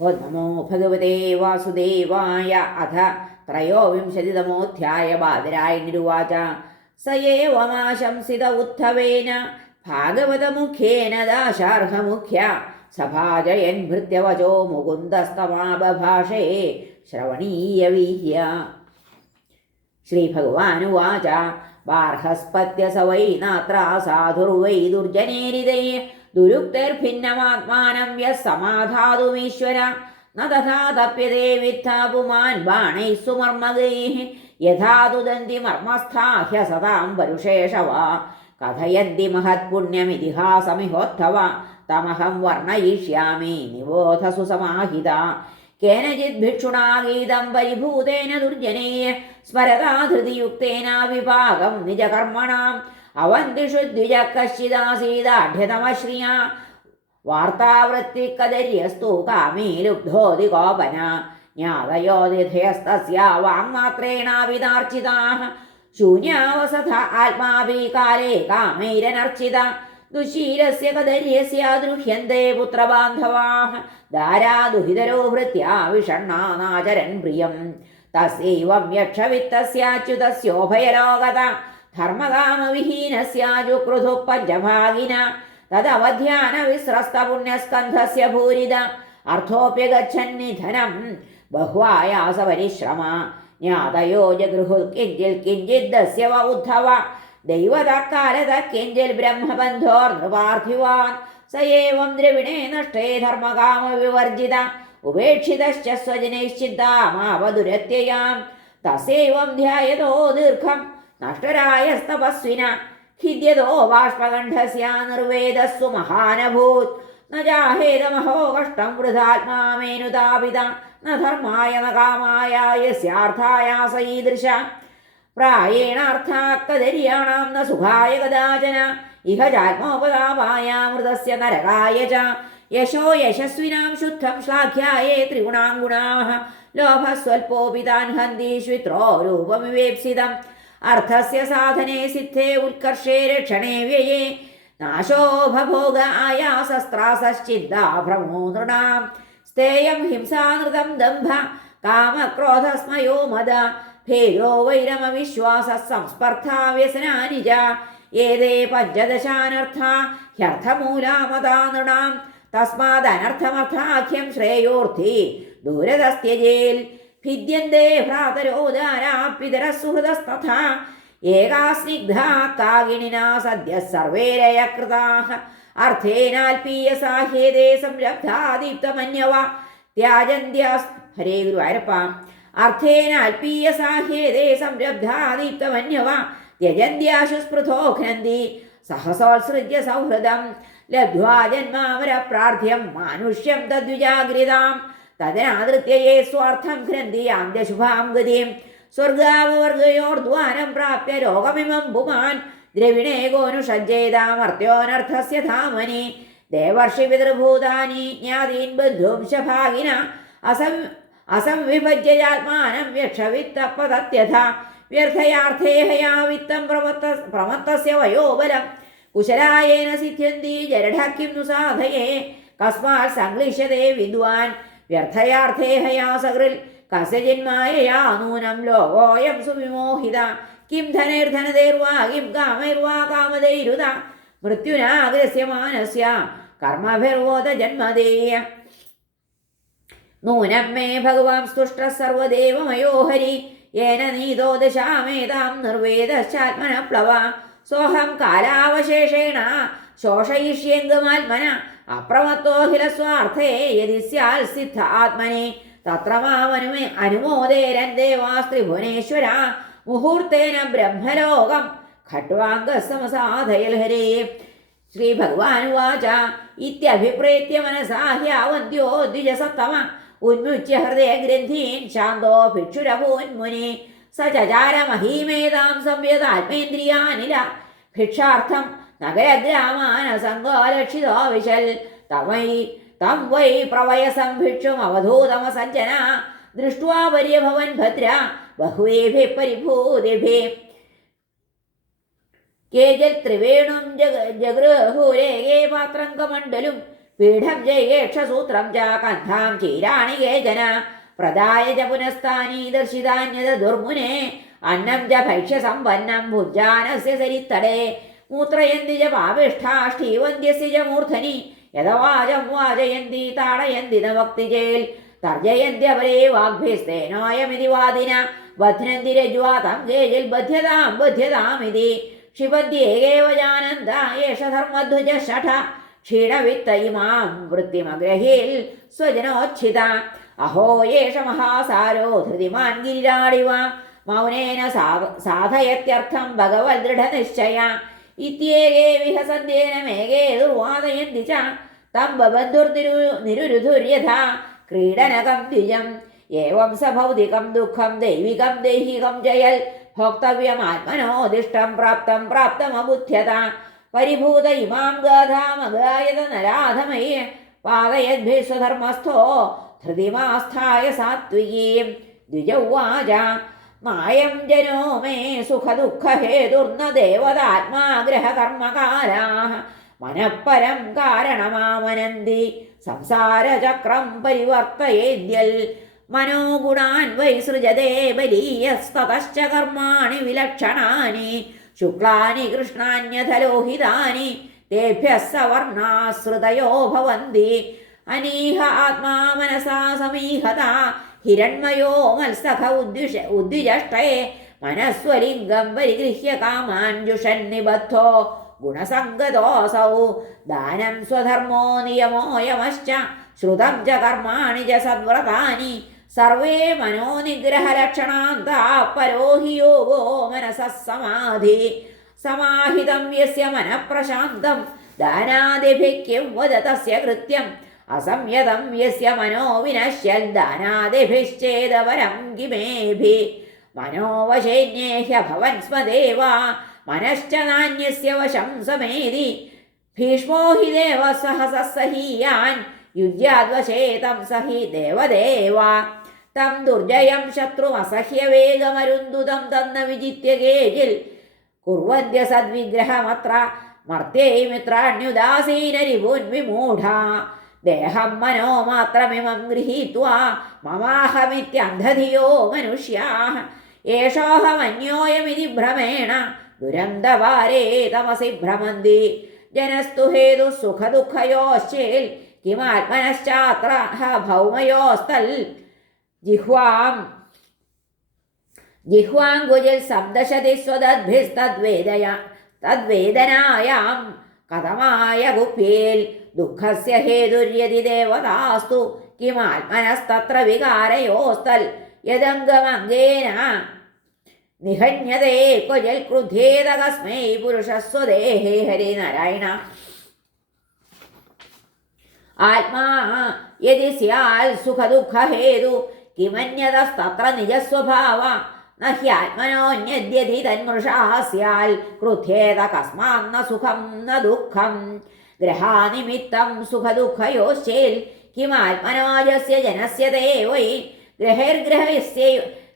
ഓ നമോ ഭഗവതേ വാസുദേവായ. അഥ ത്രയോവിംശതിതമോऽധ്യായ. ബാദരായണിരുവാച. സ ഏവമാശംസിത ഉദ്ധവേന ഭാഗവതമുഖ്യേന ദാശാർഹമുഖ്യ സഭാജയൻ ഭൃത്യവചോ മുകുന്ദസ്തമാബഭാഷേ ശ്രവണീയവീഹ്യ. ശ്രീഭഗവാനുവാച. ബാർഹസ്പത്യ സ വൈ നാത്ര സാധുർവൈ ദുർജനേരിതൈ ദുരുക്തൈർഭിന്നമാത്മാനം യഃ സമാധാതുമീശ്വര ന തഥാ തപ്യതേ വിദ്ധാ പുമാൻ ബാണൈഃ സുമർമഗൈഃ യഥാ തുദന്തി മർമ്മസ്ഥാ ഹ്യസതാം പരുഷേഷവ കഥയന്തി മഹത്പുണ്യമിതിഹാസമിഹോദ്ധവ തമഹം വർണ്ണയിഷ്യാമി നിബോധസു സമാഹിത. കേനചിത് ഭിക്ഷുണാ ഗീതം പരിഭൂതേന ദുർജനൈഃ സ്മരതാ ധൃതിയുക്തേന വിഭാഗം നിജകർമ്മണാം അവന്തിഷു ദ്വിജ കശ്ചിദാസീദാഢ്യതമശ്രിയാ വാർത്താവൃത്തിക്കദര്യസ്തു കാമീ ലുബ്ധോതി കോപന ജ്ഞാതയോതിഥയസ്തസ്യ വാങ്മാത്രേണാവിതാർച്ചിതാഃ ശൂന്യാവസഥ ആത്മാഭി കാലേ കാമൈരനർച്ചിത ദുശീലസ്യ കദര്യസ്യ ദൃഹ്യന്തേ പുത്രബാന്ധവാഃ ദാരാദുഹിതരോ ഭൃത്യാ വിഷണ്ണാനാചരൻ പ്രിയം തസ്യൈവം യക്ഷവിത്തസ്യാച്യുതസ്യോഭയലോകത ധർമ്മകാമവിഹീനസ്യ ജുക്രുധു പഞ്ചഭാഗിന തദവധ്യാന വിസ്രസ്ത പുണ്യസ്കന്ധസ്യ ഭൂരിത അർത്ഥോപ്യഗച്ഛന്നിധനം ബഹ്വായാസ പരിശ്രമ ജ്ഞാതയോ ജഗൃഹു കിഞ്ചിൽ കിഞ്ചിദ്ദസ്യ വ ഉദ്ധവ ദൈവതക്കാലത കിഞ്ചിൽ ബ്രഹ്മബന്ധോർനൃപാർത്ഥിവാൻ സ ഏവം ദ്രവിണേ നഷ്ടേ ധർമ്മകാമവിവർജിത ഉപേക്ഷിതശ്ച സ്വജനൈശ്ചിദ്ധാമാവദുരത്യയാം തസ്യൈവം ധ്യായതോ ദീർഘം നഷ്ടരായസ്തപസ്വിന ഖിദ്യതോ ബാഷ്പകണ്ഠസ്യ നിർവേദസ്സു മഹാനഭൂത് ന ജാഹേതമഹോ കഷ്ടം വൃഥാത്മാമേനുതാപിത ന ധർമായ ന കാമായ യസ്യാർത്ഥായാസ ഈദൃശ പ്രായേണാർത്ഥാക്കദര്യാണാം ന സുഖായ കദാചന ഇഹ ജാത്മോപതാപായ മൃതസ്യ നരകായ ച യശോ യശസ്വിനാം ശുദ്ധം ശ്ലാഘ്യായേ ത്രിഗുണാം ഗുണാഃ ലോഭസ്വൽപോപി താൻ ഹന്തിഷ്വിത്രോ രൂപമിവേപ്സിതം അർത്ഥസ്യ സാധനേ സിദ്ധേ ഉത്കർഷേ രക്ഷണേ വ്യയേ നാശോ ഭോഗ ആയാസസ്ത്രാസശ്ചിന്താ ഭ്രമോ നൃണാം സ്ഥേയം ഹിംസാനൃതം ദംഭ കാമക്രോധസ്മയോ മദ ഭേദോ വൈരമവിശ്വാസ സംസ്പർദ്ധാ വ്യസനാനി ച ഏതേ പഞ്ചദശാനർത്ഥാ ഹ്യർത്ഥമൂലാമതാ നൃണാം തസ്മാദനർത്ഥമർത്ഥാഖ്യം ശ്രേയോർത്ഥി ദൂരതസ്ത്യജേൽ ഭിദ്യന്തേ ഭ്രാതരോദാരാ പിതരഃ സുഹൃദസ്തഥാ ഏകാ സ്നിഗ്ധാ കാകിനിനാ സദ്യ സർവേരയ കൃതാഃ അർത്ഥേനാൽപീയസാഹ്യേതേ സംരബ്ധാദീപ്തമന്യവ ത്യാജന്ത്യാസ് ഹരേ ഗുരുവായൂരപ്പ അർത്ഥേനാൽപീയസാഹ്യേതേ സംരബ്ധാദീപ്തമന്യവ ത്യജന്ത്യാശു സ്പൃഥോ ഘ്നന്തി സഹസോത്സൃജ്യ സൗഹൃദം ലബ്ധ്വാ ജന്മാവര പ്രാർത്ഥ്യം മാനുഷ്യം തദ്വിജാഗൃതാം തദനാദൃത്യയേ സ്വാർത്ഥം ഘ്നന്തി ആന്ത്യശുഭാം ഗതിം സ്വർഗാവവർഗയോർദ്വാരം പ്രാപ്യ ലോകമിമം പുമാൻ ദ്രവിണേ ഗോനുഷജ്ജേതാമർത്യോനർത്ഥസ്യ ധാമനി ദേവർഷി പിതൃഭൂതാനി ജ്ഞാതീൻ ബന്ധുംശഭാഗിന അസംവിഭജ്യാത്മാനം യക്ഷവിത്തപതത്യഥ വ്യർത്ഥയാർത്ഥേ ഹയാ വിത്തം പ്രമത്തസ്യ വയോബലം കുശലായേന സിദ്ധ്യന്തി ജരഢക്കിം नु സാധയേ കസ്മാത് സംക്ലിശ്യതേ വിദ്വാൻ വ്യർത്ഥയാർത്ഥേ ഹയാ സകൃൽ കസ്യജിന്മായയാ നൂനം ലോകോയം സുവിമോഹിത കിം ധനൈർധനതൈർവാ കിം കാമൈർവാ കാമതൈരുത മൃത്യുനാഗ്രസ്യമാനസ്യ കർമ്മഭിർവോത ജന്മദേയ നൂനം മേ ഭഗവാൻ സ്തുഷ്ട സർവദേവമയോ ഹരി യേന നീതോ ദശാമേതാം നിർവേദശ്ചാത്മന പ്ലവ സോഹം കാലാവശേഷേണ ശോഷയിഷ്യേംഗമാത്മന അപ്രമത്തോഹിലസ്വാർത്ഥേ യദി സ്യാൽ സിദ്ധ ആത്മനെ തത്ര മാമനുമേ അനുമോദേരൻ ദേവാസ്ത്രിഭുവനേശ്വര മുഹൂർത്തേന ബ്രഹ്മലോകം ഖട്വാംഗസമസാധയൽ ഹരേ. ശ്രീ ഭഗവാനുവാച. ഇത്യഭിപ്രേത്യ മനസാ ഹ്യാവന്ത്യോ ദ്വിജസത്തമ ഉന്മുച്യ ഹൃദയഗ്രന്ഥീൻ ശാന്തോ ഭിക്ഷുരഭൂന്മുനി സ ചചാര മഹീമേതാം സംയതാത്മേന്ദ്രിയാനില ഭിക്ഷാർത്ഥം നഗരഗ്രാമാനസംഗോലക്ഷിതോ വിശൽ തം വൈ പ്രവയസം ഭിക്ഷുമവധൂതമസഞ്ജന ദൃഷ്ട്വാ പര്യഭവൻ ഭദ്ര ബഹുവേഭി പരിഭൂതിഭി കേജൽ ത്രിവേണും ജഗൃഹൂരേകേ പാത്രം കമണ്ഡലും പീഠം ജയേക്ഷസൂത്രം ച കന്ഥാം ചീരാണി കേചന പ്രദായ ച പുനഃസ്ഥാനീ ദർശിതാന്യത ദുർമുനെ അന്നം ച ഭക്ഷ്യസമ്പന്നം ഭുജാനസ്യ സരിത്തടേ മൂത്രയന്തി ച പാപിഷ്ഠാഷ്ടീവന്ത്യസ്യ ച മൂർധനി യഥവാചം വാചയന്തി താടയന്തി ന ഭക്തി ചേൽ തർജയന്ത്യപരേ വാഗ്ഭിസ്തേനോയമിതി വാദിന ബധ്നന്തി രജ്വാതം കേജിൽ ബധ്യതാമിതി ക്ഷിപന്ത്യേകേവ ജാനന്ത ഏഷ ധർമ്മധ്വജ ഷഠ ക്ഷീണവിത്ത ഇമാം വൃത്തിമഗ്രഹീൽ സ്വജനോച്ഛിത അഹോ യേഷ മഹാസാരോ ധൃതിമാൻ ഗിരിരാടിവ മൗനേന സാധയത്യർത്ഥം ഭഗവത് ദൃഢനിശ്ചയ ഇത്യേകേ വിഹസന്ധ്യേന മേഘേ ദുർവാദയന്തി ച തം ബന്ധുർനിരുരുധുര്യഥ ക്രീഡനകം ദ്വിജം ഏവം സ ഭൗതികം ദുഃഖം ദൈവികം ദൈഹികം ജയൽ ഭോക്തവ്യമാത്മനോദിഷ്ടം പ്രാപ്തമബുദ്ധ്യത പരിഭൂത ഇമാം ഗാഥാമഗായത നരാധമയേ പാതയദ്ഭിः സ്വധർമ്മസ്ഥോ ധൃതിമാസ്ഥായ സാത്വികീം ദ്വിജൗവാച നായം ജനോ മേ സുഖദുഃഖഹേതുർന്ന ദേവതാത്മാഗ്രഹകർമ്മകാരാः മനഃപരം കാരണമാമനന്തി സംസാരചക്രം പരിവർത്തയേദ്യൽ മനോഗുണാൻ വൈ സൃജതേ ബലീയസ്തതശ്ച കർമാണി വിലക്ഷണാനി ശുക്ലാനി കൃഷ്ണാന്യഥലോഹിതാനി തേഭ്യഃ സവർണാശ്രിതയോ ഭവന്തി അനീഹ ആത്മാ മനസാ സമീഹത ഹിരണ്മയോ മത്സഖ ഉദ്വിജഷ്ടേ മനസ്വലിംഗം പരിഗൃഹ്യ കാമാൻ ജുഷന്നിബദ്ധോ ഗുണസംഗതോസൗ ദാനം സ്വധർമ്മോ നിയമോയമശ്ച ശ്രുതം ച കർമാണി ച സദ്വ്രതാനി സർവേ മനോനിഗ്രഹലക്ഷണാന്താ പരോ ഹി യോഗോ മനസഃ സമാധി സമാഹിതം യസ്യ മനഃപ്രശാന്തം ദാനാദിഭിഃ വദ തസ്യ കൃത്യം അസംയതം യസ്യ മനോ വിനശ്യൽ ദാനാദിഭിശ്ചേദപരം കിമേഭി മനോവശേന്യേഹ്യഭവൻ സ്മദേവ മനശ്ച നാന്യസ്യ വശം സമേതി ഭീഷ്മോ ഹി ദേവ സഹസഹീയാൻ യുജ്യാദ്വശേതം സഹി ദേവദേവ തം ദുർജയം ശത്രുമസഹ്യവേഗമരുന്ദുതം തന്ന വിജിത്യ കേജിൽ കുർവന്ത്യ സദ്വിഗ്രഹമത്ര മർത്യൈ മിത്രാണ്യുദാസീനരിപുൻ വിമൂഢ ദേഹം മനോ മാത്രമിമം ഗൃഹീത്വാ മമാഹമിത്യന്ധധിയോ മനുഷ്യാഃ ഏഷോഹമന്യോയമിതി ഭ്രമേണ ദുരന്തവാരേ തമസി ഭ്രമന്തി ജനസ്തു ഹേതു സുഖദുഃഖയോശ്ചേൽ കിമാത്മനശ്ചാത്ര ഭൗമയോസ്തൽ ജിഹ്വാങ്കുജിൽ സപ്തശതി തദ്വേദനായാം കഥമായ ഗുപ്യേൽ ദുഃഖസ്യ ഹേതുര്യതി ദേവതാസ്തു കിമാത്മനസ്തത്ര വികാരയോസ്തൽ യദംഗമംഗേന നിഹന്യതേ ക്വചൽ ക്രുധ്യേത കസ്മൈ പുരുഷസ്വദേഹേ ഹരിനാരായണ ആത്മാ യദി സ്യാൽ സുഖദുഃഖഹേതു കിമന്യതസ്തത്ര നിജസ്വഭാവ ന ഹ്യാത്മനോന്യദ്യധി തന്മൃഷാ സ്യാൽ ക്രുധ്യേത കസ്മാന്ന സുഖം ന ദുഃഖം ഗ്രഹാനിമിത്തം സുഖദുഃഖയോശ്ചേൽ കിമാത്മനോജസ്യ ജനസ്യ തേ വൈ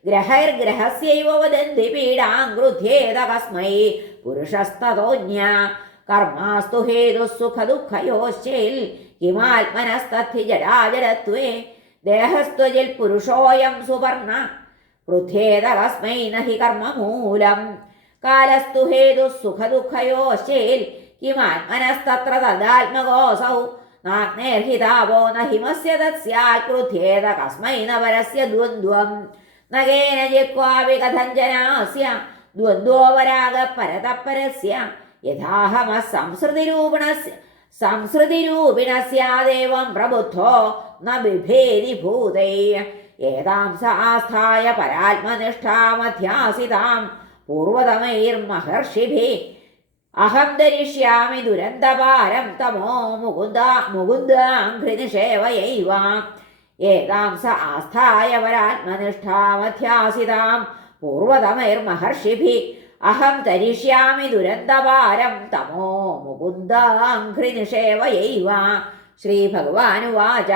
ഗ്രഹൈർഗ്രഹസ്യൈവ വദന്തി പീഡാം ക്രുധ്യേത കസ്മൈ പുരുഷസ്തതോന്യ കർമാസ്തു ഹേതുഃ സുഖദുഃഖയോശ്ചേൽ കിമാത്മനസ്തദ്ധി ജഡാജഡത്വേ ദേഹസ്ത്വജിൽ പുരുഷോയം സുവർണ ക്രുധ്യേത കസ്മൈ നഹി കർമ്മമൂലം കാലസ്തു ഹേതുഃ സുഖദുഃഖയോശ്ചേൽ കിമാത്മനസ്തത്ര തദാത്മകോസൗ നാഗ്നേർഹിതാവോ നഹിമസ്യ തസ്യാൽ ക്രുധ്യേത കസ്മൈ ന പരസ്യ ദ്വന്ദ്വം നഗേന ജിഹ്വാപി കഥഞ്ജനാസ്യ ദ്വന്ദ്വോപരാഗ പരതപരസ്യ യഥാഹമ സംസൃതിരൂപിണസ്യാദേവം പ്രബുദ്ധോ ന ബിഭേതി ഭൂതൈ ഏതാം സാസ്ഥായ പരാത്മനിഷ്ഠാമധ്യാസിതാം പൂർവതമൈർമഹർഷിഭിः അഹം ധരിഷ്യാമി ദുരന്തപാരം തമോ മുകുന്ദാഘ്രിനിഷേവയൈവ ഏതാം സ ആസ്ഥായ പരാത്മനിഷ്ഠാമധ്യാസിതാം പൂർവതമൈർമഹർഷിഭിः അഹം തരിഷ്യാമി ദുരന്തപാരം തമോ മുകുന്ദാഘ്രിനിഷേവയൈവ. ശ്രീഭഗവാനുവാച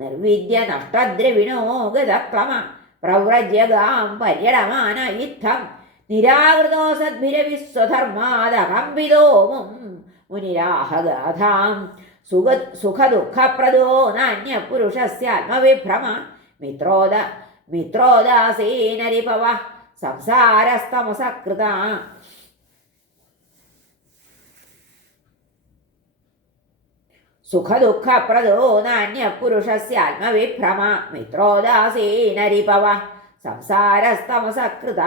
നിർവിദ്യ നഷ്ടദ്രവിണോ ഗതക്രമ പ്രവ്രജ്യഗാം പര്യടമാന യുദ്ധം നിരാകൃതോ സദ്ഭിരവിസ്വധർമാദകമ്പിതോ മുനിരാഹഗാധാം സുഖദുഃഖപ്രദോ നാന്യപുരുഷസ്യാത്മവിഭ്രമ മിത്രോദാസീനരിപവ സംസാരസ്തമസകൃത. സുഖദുഃഖപ്രദോ നാന്യപുരുഷസ്യാത്മവിഭ്രമ മിത്രോദാസീനരിപവ സംസാരസ്തമസകൃത.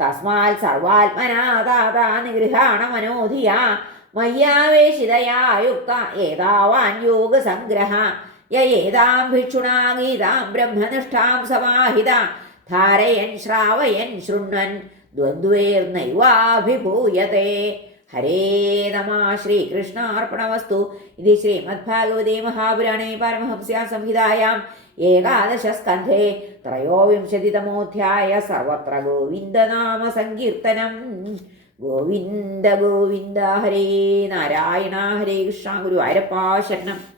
തസ്മാൽ സർവാത്മനാ താതാ നിഗൃഹാണ മനോധിയാ മയ്യാവേശിതയാ യുക്ത ഏതാവാൻ യോഗസംഗ്രഹ യേതാം ഭിക്ഷുണാ ഗീതാം ബ്രഹ്മനിഷ്ഠാം സമാഹിത ധാരയൻ ശ്രാവയൻ ശൃണ്വൻ ദ്വന്ദ്വേർനൈവാഭിഭൂയത്തെ. ഹരേ നമഃ. ശ്രീകൃഷ്ണാർപ്പണമസ്തു. ഇത് ശ്രീമദ്ഭാഗവതേ മഹാപുരാണേ പാരമഹംസ്യാം സംഹിതായാം ഏകാദശസ്കന്ധേ ത്രയോവിംശതിതമോധ്യായ. സർവത്ര ഗോവിന്ദനാമ സങ്കീർത്തനം. ഗോവിന്ദ ഗോവിന്ദ. ഹരേ നാരായണ. ഹരേ കൃഷ്ണ. ഗുരുവായൂരപ്പാ ശരണം.